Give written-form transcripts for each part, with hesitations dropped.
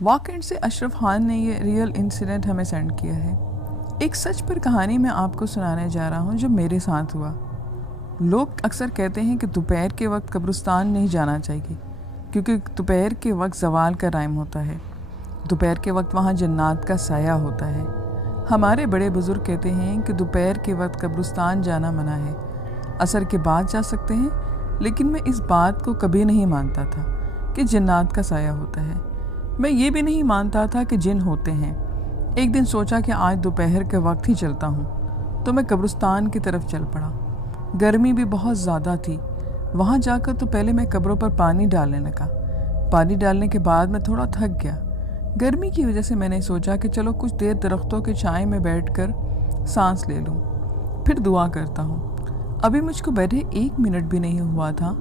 واقعی سے اشرف خان نے یہ ریئل انسیڈنٹ ہمیں سینڈ کیا ہے۔ ایک سچ پر کہانی میں آپ کو سنانے جا رہا ہوں جو میرے ساتھ ہوا۔ لوگ اکثر کہتے ہیں کہ دوپہر کے وقت قبرستان نہیں جانا چاہیے کیونکہ دوپہر کے وقت زوال کا ٹائم ہوتا ہے۔ دوپہر کے وقت وہاں جنات کا سایہ ہوتا ہے۔ ہمارے بڑے بزرگ کہتے ہیں کہ دوپہر کے وقت قبرستان جانا منع ہے، عصر کے بعد جا سکتے ہیں، لیکن میں اس بات کو کبھی نہیں مانتا تھا کہ جنات کا سایہ ہوتا ہے۔ میں یہ بھی نہیں مانتا تھا کہ جن ہوتے ہیں۔ ایک دن سوچا کہ آج دوپہر کے وقت ہی چلتا ہوں، تو میں قبرستان کی طرف چل پڑا۔ گرمی بھی بہت زیادہ تھی۔ وہاں جا کر تو پہلے میں قبروں پر پانی ڈالنے لگا۔ پانی ڈالنے کے بعد میں تھوڑا تھک گیا۔ گرمی کی وجہ سے میں نے سوچا کہ چلو کچھ دیر درختوں کے چھائے میں بیٹھ کر سانس لے لوں، پھر دعا کرتا ہوں۔ ابھی مجھ کو بیٹھے 1 منٹ بھی نہیں ہوا تھا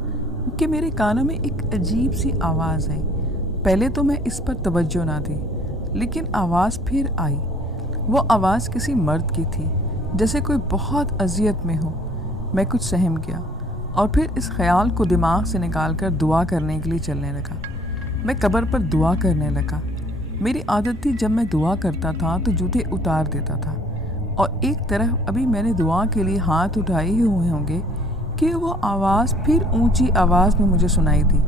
کہ میرے کانوں میں ایک عجیب سی آواز آئی۔ پہلے تو میں اس پر توجہ نہ دی، لیکن آواز پھر آئی۔ وہ آواز کسی مرد کی تھی، جیسے کوئی بہت اذیت میں ہو۔ میں کچھ سہم گیا اور پھر اس خیال کو دماغ سے نکال کر دعا کرنے کے لیے چلنے لگا۔ میں قبر پر دعا کرنے لگا۔ میری عادت تھی جب میں دعا کرتا تھا تو جوتے اتار دیتا تھا، اور ایک طرف ابھی میں نے دعا کے لیے ہاتھ اٹھائے ہی ہوئے ہوں گے کہ وہ آواز پھر اونچی آواز میں مجھے سنائی دی۔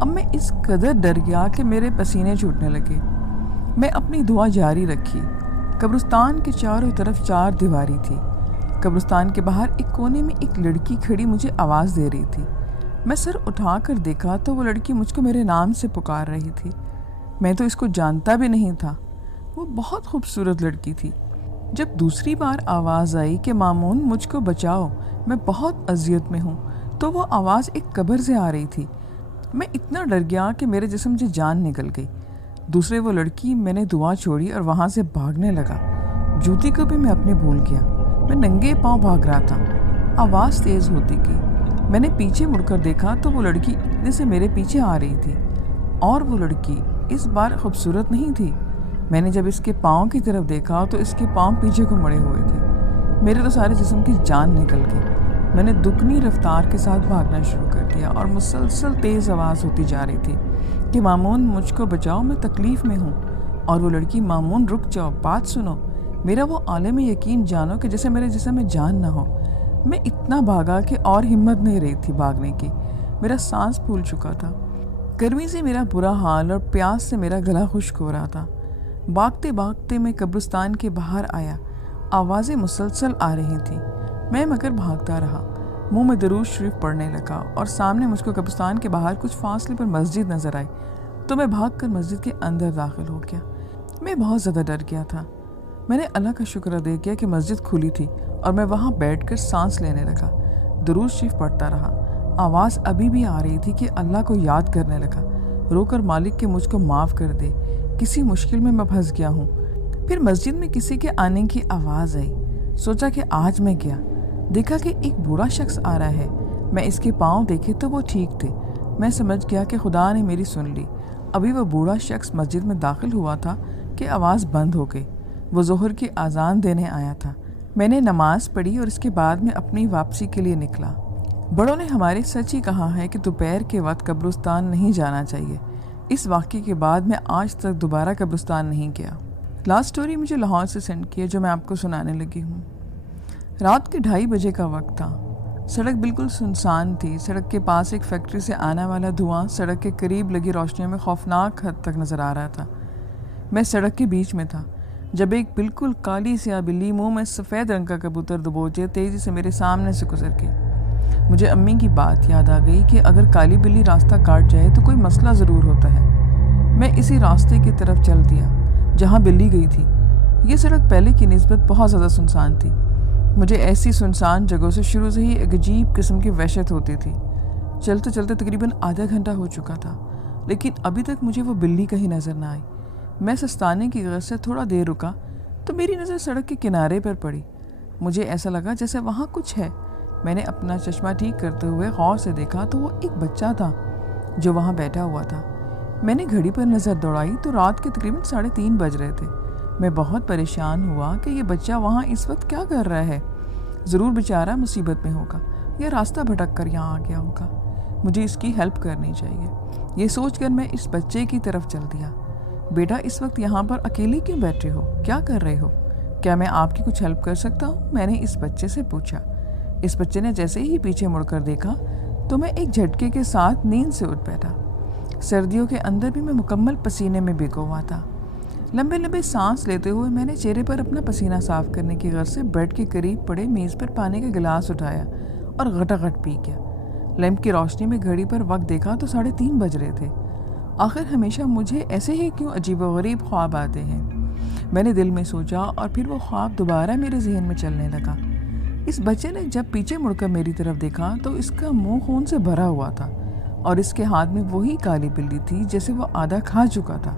اب میں اس قدر ڈر گیا کہ میرے پسینے چھوٹنے لگے۔ میں اپنی دعا جاری رکھی۔ قبرستان کے چاروں طرف 4 دیواری تھی۔ قبرستان کے باہر ایک کونے میں ایک لڑکی کھڑی مجھے آواز دے رہی تھی۔ میں سر اٹھا کر دیکھا تو وہ لڑکی مجھ کو میرے نام سے پکار رہی تھی۔ میں تو اس کو جانتا بھی نہیں تھا۔ وہ بہت خوبصورت لڑکی تھی۔ جب دوسری بار آواز آئی کہ مامون مجھ کو بچاؤ، میں بہت اذیت میں ہوں، تو وہ آواز ایک قبر سے آ رہی تھی۔ میں اتنا ڈر گیا کہ میرے جسم سے جان نکل گئی۔ دوسرے وہ لڑکی، میں نے دعا چھوڑی اور وہاں سے بھاگنے لگا۔ جوتی کو بھی میں اپنے بھول گیا۔ میں ننگے پاؤں بھاگ رہا تھا۔ آواز تیز ہوتی گئی۔ میں نے پیچھے مڑ کر دیکھا تو وہ لڑکی اتنے سے میرے پیچھے آ رہی تھی، اور وہ لڑکی اس بار خوبصورت نہیں تھی۔ میں نے جب اس کے پاؤں کی طرف دیکھا تو اس کے پاؤں پیچھے کو مڑے ہوئے تھے۔ میرے تو سارے جسم کی جان نکل گئی۔ میں نے دگنی رفتار کے ساتھ بھاگنا شروع کر دیا اور مسلسل تیز آواز ہوتی جا رہی تھی کہ مامون مجھ کو بچاؤ، میں تکلیف میں ہوں۔ اور وہ لڑکی، مامون رک جاؤ، بات سنو۔ میرا وہ عالم یقین جانو کہ جیسے میرے جسم میں جان نہ ہو۔ میں اتنا بھاگا کہ اور ہمت نہیں رہی تھی بھاگنے کی۔ میرا سانس پھول چکا تھا۔ گرمی سے میرا برا حال اور پیاس سے میرا گلا خشک ہو رہا تھا۔ بھاگتے بھاگتے میں قبرستان کے باہر آیا۔ آوازیں مسلسل آ رہی تھیں، میں مگر بھاگتا رہا۔ منہ میں درود شریف پڑھنے لگا اور سامنے مجھ کو قبرستان کے باہر کچھ فاصلے پر مسجد نظر آئی، تو میں بھاگ کر مسجد کے اندر داخل ہو گیا۔ میں بہت زیادہ ڈر گیا تھا۔ میں نے اللہ کا شکر ادا کیا کہ مسجد کھلی تھی اور میں وہاں بیٹھ کر سانس لینے لگا۔ درود شریف پڑھتا رہا۔ آواز ابھی بھی آ رہی تھی کہ اللہ کو یاد کرنے لگا، رو کر مالک کہ مجھ کو معاف کر دے، کسی مشکل میں پھنس گیا ہوں۔ پھر مسجد میں کسی کے آنے کی آواز آئی۔ سوچا کہ آج میں گیا، دیکھا کہ ایک بوڑھا شخص آ رہا ہے۔ میں اس کے پاؤں دیکھے تو وہ ٹھیک تھے۔ میں سمجھ گیا کہ خدا نے میری سن لی۔ ابھی وہ بوڑھا شخص مسجد میں داخل ہوا تھا کہ آواز بند ہو گئی۔ وہ ظہر کی اذان دینے آیا تھا۔ میں نے نماز پڑھی اور اس کے بعد میں اپنی واپسی کے لیے نکلا۔ بڑوں نے ہمارے سچ ہی کہا ہے کہ دوپہر کے وقت قبرستان نہیں جانا چاہیے۔ اس واقعے کے بعد میں آج تک دوبارہ قبرستان نہیں گیا۔ لاسٹ سٹوری مجھے لاہور سے سینڈ کی ہے جو میں آپ کو سنانے لگی ہوں۔ رات کے 2:30 بجے کا وقت تھا۔ سڑک بالکل سنسان تھی۔ سڑک کے پاس ایک فیکٹری سے آنے والا دھواں سڑک کے قریب لگی روشنیوں میں خوفناک حد تک نظر آ رہا تھا۔ میں سڑک کے بیچ میں تھا جب ایک بالکل کالی سیاہ بلی منہ میں سفید رنگ کا کبوتر دبوچے تیزی سے میرے سامنے سے گزر گئی۔ مجھے امی کی بات یاد آ گئی کہ اگر کالی بلی راستہ کاٹ جائے تو کوئی مسئلہ ضرور ہوتا ہے۔ میں اسی راستے کی طرف چل دیا جہاں بلی گئی تھی۔ یہ سڑک پہلے کی نسبت بہت زیادہ سنسان تھی۔ مجھے ایسی سنسان جگہوں سے شروع سے ہی ایک عجیب قسم کی وحشت ہوتی تھی۔ چلتے چلتے تقریباً آدھا گھنٹہ ہو چکا تھا، لیکن ابھی تک مجھے وہ بلی کہیں نظر نہ آئی۔ میں سستانے کی غرض سے تھوڑا دیر رکا تو میری نظر سڑک کے کنارے پر پڑی۔ مجھے ایسا لگا جیسے وہاں کچھ ہے۔ میں نے اپنا چشمہ ٹھیک کرتے ہوئے غور سے دیکھا تو وہ ایک بچہ تھا جو وہاں بیٹھا ہوا تھا۔ میں نے گھڑی پر نظر دوڑائی تو رات کے تقریباً 3:30 بج رہے تھے۔ میں بہت پریشان ہوا کہ یہ بچہ وہاں اس وقت کیا کر رہا ہے۔ ضرور بیچارہ مصیبت میں ہوگا یا راستہ بھٹک کر یہاں آ گیا ہوگا۔ مجھے اس کی ہیلپ کرنی چاہیے۔ یہ سوچ کر میں اس بچے کی طرف چل دیا۔ بیٹا اس وقت یہاں پر اکیلے کیوں بیٹھے ہو؟ کیا کر رہے ہو؟ کیا میں آپ کی کچھ ہیلپ کر سکتا ہوں؟ میں نے اس بچے سے پوچھا۔ اس بچے نے جیسے ہی پیچھے مڑ کر دیکھا تو میں ایک جھٹکے کے ساتھ نیند سے اٹھ بیٹھا۔ سردیوں کے اندر بھی میں مکمل پسینے میں بھیگا ہوا تھا۔ لمبے لمبے سانس لیتے ہوئے میں نے چہرے پر اپنا پسینہ صاف کرنے کی غرض سے بیڈ کے قریب پڑے میز پر پانی کا گلاس اٹھایا اور غٹاغٹ پی گیا۔ لیمپ کی روشنی میں گھڑی پر وقت دیکھا تو 3:30 بج رہے تھے۔ آخر ہمیشہ مجھے ایسے ہی کیوں عجیب و غریب خواب آتے ہیں؟ میں نے دل میں سوچا اور پھر وہ خواب دوبارہ میرے ذہن میں چلنے لگا۔ اس بچے نے جب پیچھے مڑ کر میری طرف دیکھا تو اس کا منہ خون سے بھرا ہوا تھا اور اس کے ہاتھ میں وہی کالی بلی تھی جیسے وہ آدھا کھا چکا تھا۔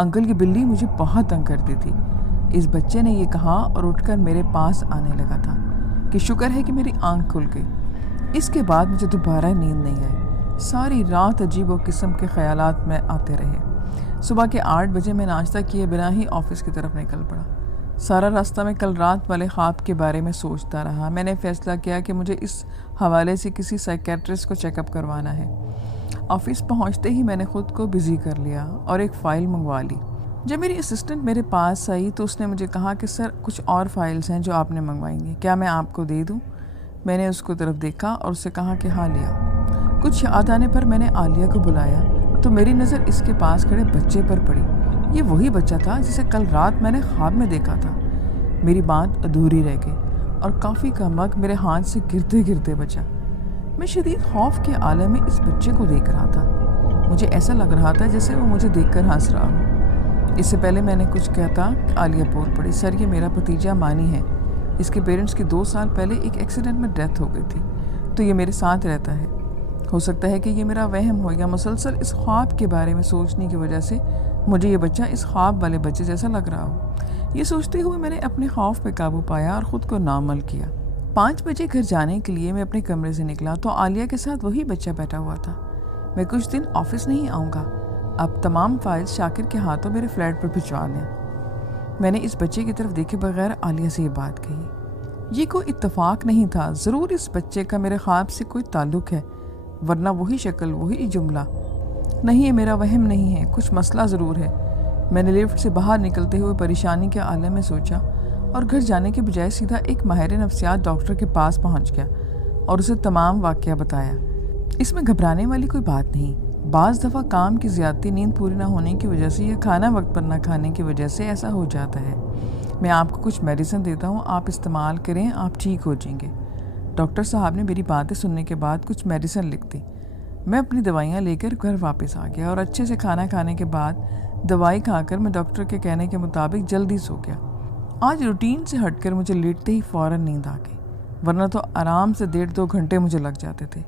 انکل کی بلی مجھے بہت تنگ کرتی تھی۔ اس بچے نے یہ کہا اور اٹھ کر میرے پاس آنے لگا تھا کہ شکر ہے کہ میری آنکھ کھل گئی۔ اس کے بعد مجھے دوبارہ نیند نہیں آئی۔ ساری رات عجیب و قسم کے خیالات میں آتے رہے۔ صبح کے 8 بجے میں ناشتہ کیے بنا ہی آفس کی طرف نکل پڑا۔ سارا راستہ میں کل رات والے خواب کے بارے میں سوچتا رہا۔ میں نے فیصلہ کیا کہ مجھے اس حوالے سے کسی سائیکیٹرسٹ کو چیک اپ کروانا ہے۔ آفس پہنچتے ہی میں نے خود کو بزی کر لیا اور ایک فائل منگوا لی۔ جب میری اسسٹنٹ میرے پاس آئی تو اس نے مجھے کہا کہ سر کچھ اور فائلز ہیں جو آپ نے منگوائی ہیں، کیا میں آپ کو دے دوں؟ میں نے اس کو طرف دیکھا اور اسے کہا کہ ہاں لیا۔ کچھ یاد آنے پر میں نے عالیہ کو بلایا تو میری نظر اس کے پاس کھڑے بچے پر پڑی۔ یہ وہی بچہ تھا جسے کل رات میں نے خواب میں دیکھا تھا۔ میری بات ادھوری رہ گئی اور کافی کا مگ میرے ہاتھ سے گرتے گرتے بچا۔ میں شدید خوف کے عالم میں اس بچے کو دیکھ رہا تھا۔ مجھے ایسا لگ رہا تھا جیسے وہ مجھے دیکھ کر ہنس رہا ہو۔ اس سے پہلے میں نے کچھ کہتا کہ عالیہ بول پڑی، سر یہ میرا بھتیجا مانی ہے۔ اس کے پیرنٹس کی 2 سال پہلے ایک ایکسیڈنٹ میں ڈیتھ ہو گئی تھی تو یہ میرے ساتھ رہتا ہے۔ ہو سکتا ہے کہ یہ میرا وہم ہو یا مسلسل اس خواب کے بارے میں سوچنے کی وجہ سے مجھے یہ بچہ اس خواب والے بچے جیسا لگ رہا ہو۔ یہ سوچتے ہوئے میں نے اپنے خوف پہ قابو پایا اور خود کو نارمل کیا۔ 5 بجے گھر جانے کے لیے میں اپنے کمرے سے نکلا تو عالیہ کے ساتھ وہی بچہ بیٹھا ہوا تھا۔ میں کچھ دن آفس نہیں آؤں گا، اب تمام فائلز شاکر کے ہاتھوں میرے فلیٹ پر بھجوا دیں۔ میں نے اس بچے کی طرف دیکھے بغیر عالیہ سے یہ بات کہی۔ یہ کوئی اتفاق نہیں تھا، ضرور اس بچے کا میرے خواب سے کوئی تعلق ہے، ورنہ وہی شکل وہی جملہ۔ نہیں، یہ میرا وہم نہیں ہے، کچھ مسئلہ ضرور ہے۔ میں نے لفٹ سے باہر نکلتے ہوئے پریشانی کے عالم میں سوچا اور گھر جانے کے بجائے سیدھا ایک ماہر نفسیات ڈاکٹر کے پاس پہنچ گیا اور اسے تمام واقعہ بتایا۔ اس میں گھبرانے والی کوئی بات نہیں۔ بعض دفعہ کام کی زیادتی، نیند پوری نہ ہونے کی وجہ سے یا کھانا وقت پر نہ کھانے کی وجہ سے ایسا ہو جاتا ہے۔ میں آپ کو کچھ میڈیسن دیتا ہوں، آپ استعمال کریں، آپ ٹھیک ہو جائیں گے۔ ڈاکٹر صاحب نے میری باتیں سننے کے بعد کچھ میڈیسن لکھ دی۔ میں اپنی دوائیاں لے کر گھر واپس آ گیا اور اچھے سے کھانا کھانے کے بعد دوائی کھا کر میں ڈاکٹر کے کہنے کے مطابق جلدی سو گیا۔ آج روٹین سے ہٹ کر مجھے لیٹتے ہی فوراً نیند آ گئی، ورنہ تو آرام سے 1.5-2 گھنٹے مجھے لگ جاتے تھے۔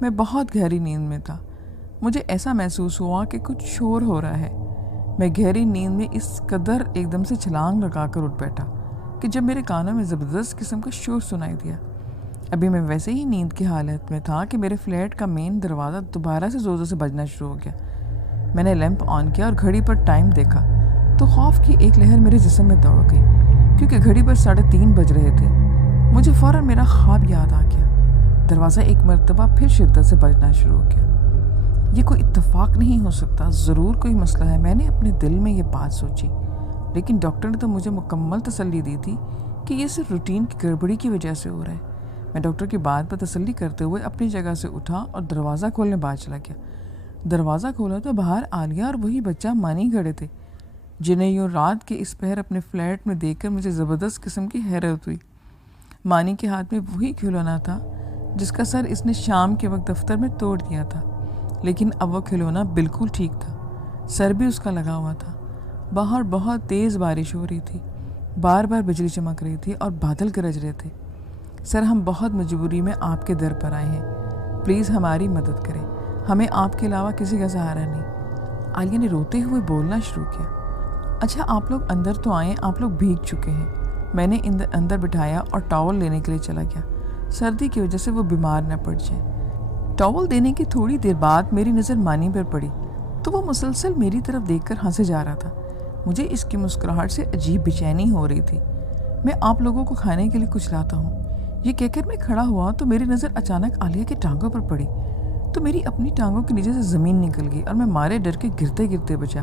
میں بہت گہری نیند میں تھا۔ مجھے ایسا محسوس ہوا کہ کچھ شور ہو رہا ہے۔ میں گہری نیند میں اس قدر ایک دم سے چھلانگ لگا کر اٹھ بیٹھا کہ جب میرے کانوں میں زبردست قسم کا شور سنائی دیا۔ ابھی میں ویسے ہی نیند کی حالت میں تھا کہ میرے فلیٹ کا مین دروازہ دوبارہ سے زور سے بجنا شروع ہو گیا۔ میں نے لیمپ آن کیا اور گھڑی پر ٹائم دیکھا تو خوف کی ایک لہر میرے جسم میں دوڑ گئی، کیونکہ گھڑی پر 3:30 بج رہے تھے۔ مجھے فوراً میرا خواب یاد آ گیا۔ دروازہ ایک مرتبہ پھر شدت سے بجنا شروع ہو گیا۔ یہ کوئی اتفاق نہیں ہو سکتا، ضرور کوئی مسئلہ ہے، میں نے اپنے دل میں یہ بات سوچی۔ لیکن ڈاکٹر نے تو مجھے مکمل تسلی دی تھی کہ یہ صرف روٹین کی گڑبڑی کی وجہ سے ہو رہا ہے۔ میں ڈاکٹر کی بات پر تسلی کرتے ہوئے اپنی جگہ سے اٹھا اور دروازہ کھولنے باہر چلا گیا۔ دروازہ کھولا تو باہر عالیہ اور وہی بچہ مانی کھڑے تھے، جنہیں یوں رات کے اس پہر اپنے فلیٹ میں دیکھ کر مجھے زبردست قسم کی حیرت ہوئی۔ مانی کے ہاتھ میں وہی کھلونا تھا جس کا سر اس نے شام کے وقت دفتر میں توڑ دیا تھا، لیکن اب وہ کھلونا بالکل ٹھیک تھا، سر بھی اس کا لگا ہوا تھا۔ باہر بہت تیز بارش ہو رہی تھی، بار بار بجلی چمک رہی تھی اور بادل گرج رہے تھے۔ سر، ہم بہت مجبوری میں آپ کے در پر آئے ہیں، پلیز ہماری مدد کریں، ہمیں آپ کے علاوہ کسی کا سہارا نہیں۔ عالیہ نے روتے ہوئے بولنا شروع کیا۔ اچھا آپ لوگ اندر تو آئیں، آپ لوگ بھیگ چکے ہیں۔ میں نے اندر بٹھایا اور ٹاول لینے کے لیے چلا گیا، سردی کی وجہ سے وہ بیمار نہ پڑ جائے۔ ٹاول دینے کی تھوڑی دیر بعد میری نظر مانی پر پڑی تو وہ مسلسل میری طرف دیکھ کر ہنسے جا رہا تھا۔ مجھے اس کی مسکراہٹ سے عجیب بے چینی ہو رہی تھی۔ میں آپ لوگوں کو کھانے کے لیے کچھ لاتا ہوں، یہ کہہ کر میں کھڑا ہوا تو میری نظر اچانک عالیہ کی ٹانگوں پر پڑی تو میری اپنی ٹانگوں کے نیچے سے زمین نکل گئی اور میں مارے ڈر کے گرتے گرتے بچا۔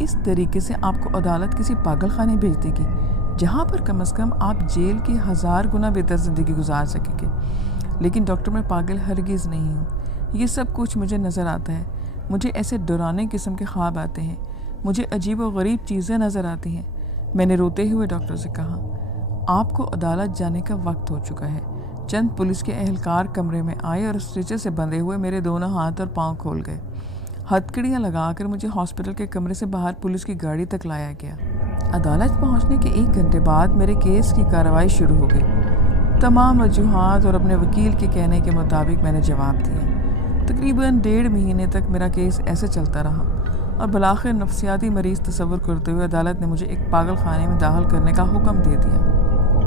اس طریقے سے آپ کو عدالت کسی پاگل خانے بھیج دے گی جہاں پر کم از کم آپ جیل کی 1000 گنا بہتر زندگی گزار سکیں گے۔ لیکن ڈاکٹر میں پاگل ہرگز نہیں ہوں، یہ سب کچھ مجھے نظر آتا ہے، مجھے ایسے ڈرانے قسم کے خواب آتے ہیں، مجھے عجیب و غریب چیزیں نظر آتی ہیں۔ میں نے روتے ہوئے ڈاکٹر سے کہا، آپ کو عدالت جانے کا وقت ہو چکا ہے۔ چند پولیس کے اہلکار کمرے میں آئے اور اسٹریچر سے بندھے ہوئے میرے دونوں ہاتھ اور پاؤں کھول گئے۔ ہتھکڑیاں لگا کر مجھے ہاسپٹل کے کمرے سے باہر پولیس کی گاڑی تک لایا گیا۔ عدالت پہنچنے کے 1 گھنٹے بعد میرے کیس کی کارروائی شروع ہو گئی۔ تمام وجوہات اور اپنے وکیل کے کہنے کے مطابق میں نے جواب دیا۔ تقریباً 1.5 مہینے تک میرا کیس ایسے چلتا رہا اور بالآخر نفسیاتی مریض تصور کرتے ہوئے عدالت نے مجھے ایک پاگل خانے میں داخل کرنے کا حکم دے دیا۔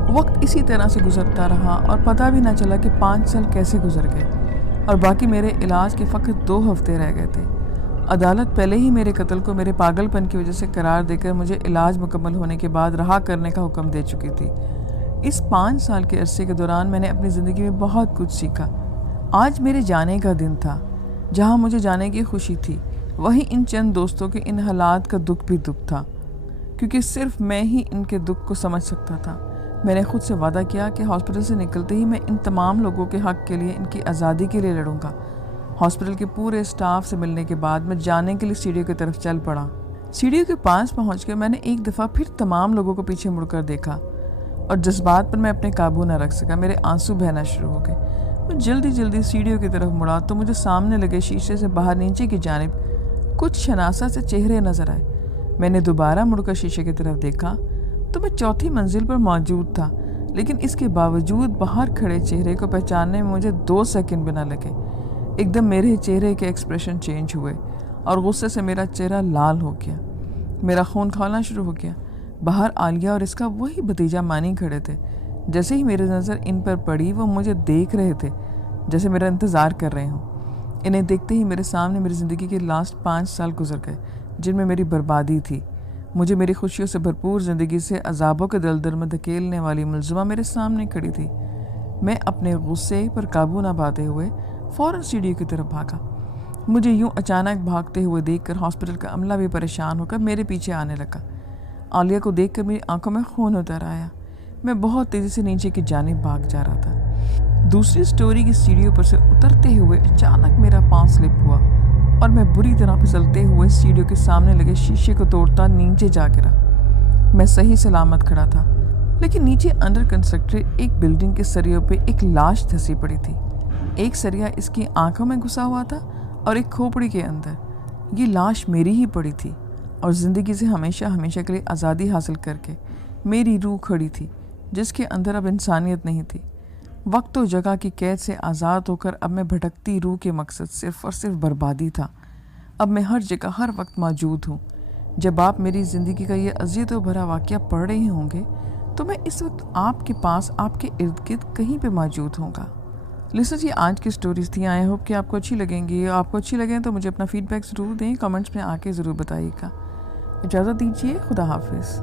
وقت اسی طرح سے گزرتا رہا اور پتہ بھی نہ چلا کہ 5 سال کیسے گزر گئے اور باقی میرے علاج کے فقط 2 ہفتے رہ گئے تھے۔ عدالت پہلے ہی میرے قتل کو میرے پاگل پن کی وجہ سے قرار دے کر مجھے علاج مکمل ہونے کے بعد رہا کرنے کا حکم دے چکی تھی۔ اس 5 سال کے عرصے کے دوران میں نے اپنی زندگی میں بہت کچھ سیکھا۔ آج میرے جانے کا دن تھا، جہاں مجھے جانے کی خوشی تھی وہیں ان چند دوستوں کے ان حالات کا دکھ بھی دکھ تھا، کیونکہ صرف میں ہی ان کے دکھ کو سمجھ سکتا تھا۔ میں نے خود سے وعدہ کیا کہ ہاسپٹل سے نکلتے ہی میں ان تمام لوگوں کے حق کے لیے، ان کی آزادی کے لیے لڑوں گا۔ ہاسپٹل کے پورے سٹاف سے ملنے کے بعد میں جانے کے لیے سیڑھیوں کی طرف چل پڑا۔ سیڑھیوں کے پاس پہنچ کے میں نے ایک دفعہ پھر تمام لوگوں کو پیچھے مڑ کر دیکھا اور جذبات پر میں اپنے قابو نہ رکھ سکا، میرے آنسو بہنا شروع ہو گئے۔ میں جلدی سیڑھیوں کی طرف مڑا تو مجھے سامنے لگے شیشے سے باہر نیچے کی جانب کچھ شناسا سے چہرے نظر آئے۔ میں نے دوبارہ مڑ کر شیشے کی طرف دیکھا تو میں 4تھی منزل پر موجود تھا، لیکن اس کے باوجود باہر کھڑے چہرے کو پہچاننے میں مجھے 2 سیکنڈ بھی نہ لگے۔ ایک دم میرے چہرے کے ایکسپریشن چینج ہوئے اور غصے سے میرا چہرہ لال ہو گیا، میرا خون کھولنا شروع ہو گیا۔ باہر عالیہ اور اس کا وہی بھتیجا مانی کھڑے تھے۔ جیسے ہی میری نظر ان پر پڑی وہ مجھے دیکھ رہے تھے جیسے میرا انتظار کر رہے ہوں۔ انہیں دیکھتے ہی میرے سامنے میری زندگی کے لاسٹ 5 سال گزر گئے جن میں میری بربادی تھی۔ مجھے میری خوشیوں سے بھرپور زندگی سے عذابوں کے دلدل میں دھکیلنے والی ملزمہ میرے سامنے کھڑی تھی۔ میں اپنے غصے پر قابو نہ پاتے ہوئے فوراً سیڑھیوں کی طرف بھاگا۔ مجھے یوں اچانک بھاگتے ہوئے دیکھ کر ہاسپٹل کا عملہ بھی پریشان ہو کر میرے پیچھے آنے لگا۔ عالیہ کو دیکھ کر میری آنکھوں میں خون اتر آیا۔ میں بہت تیزی سے نیچے کی جانب بھاگ جا رہا تھا۔ دوسری سٹوری کی سیڑھیوں پر سے اترتے ہوئے اچانک میرا پاؤں سلپ ہوا اور میں بری طرح پھسلتے ہوئے سیڑھیوں کے سامنے لگے شیشے کو توڑتا نیچے جا گرا۔ میں صحیح سلامت کھڑا تھا، لیکن نیچے انڈر کنسٹرکٹڈ ایک بلڈنگ کے سریوں پہ ایک لاش دھسی پڑی تھی۔ ایک سریا اس کی آنکھوں میں گھسا ہوا تھا اور ایک کھوپڑی کے اندر۔ یہ لاش میری ہی پڑی تھی اور زندگی سے ہمیشہ کے لیے آزادی حاصل کر کے میری روح کھڑی تھی جس کے اندر اب انسانیت نہیں تھی۔ وقت و جگہ کی قید سے آزاد ہو کر اب میں بھٹکتی روح کے مقصد صرف اور صرف بربادی تھا۔ اب میں ہر جگہ ہر وقت موجود ہوں۔ جب آپ میری زندگی کا یہ اذیت و بھرا واقعہ پڑھ رہے ہوں گے تو میں اس وقت آپ کے پاس، آپ کے ارد گرد کہیں پہ موجود ہوں گا۔ لسنرز، یہ آج کی سٹوریز تھیں۔ آئی ہوپ کہ آپ کو اچھی لگیں گی۔ آپ کو اچھی لگیں تو مجھے اپنا فیڈ بیک ضرور دیں، کمنٹس میں آ کے ضرور بتائیے گا۔ اجازت دیجیے، خدا حافظ۔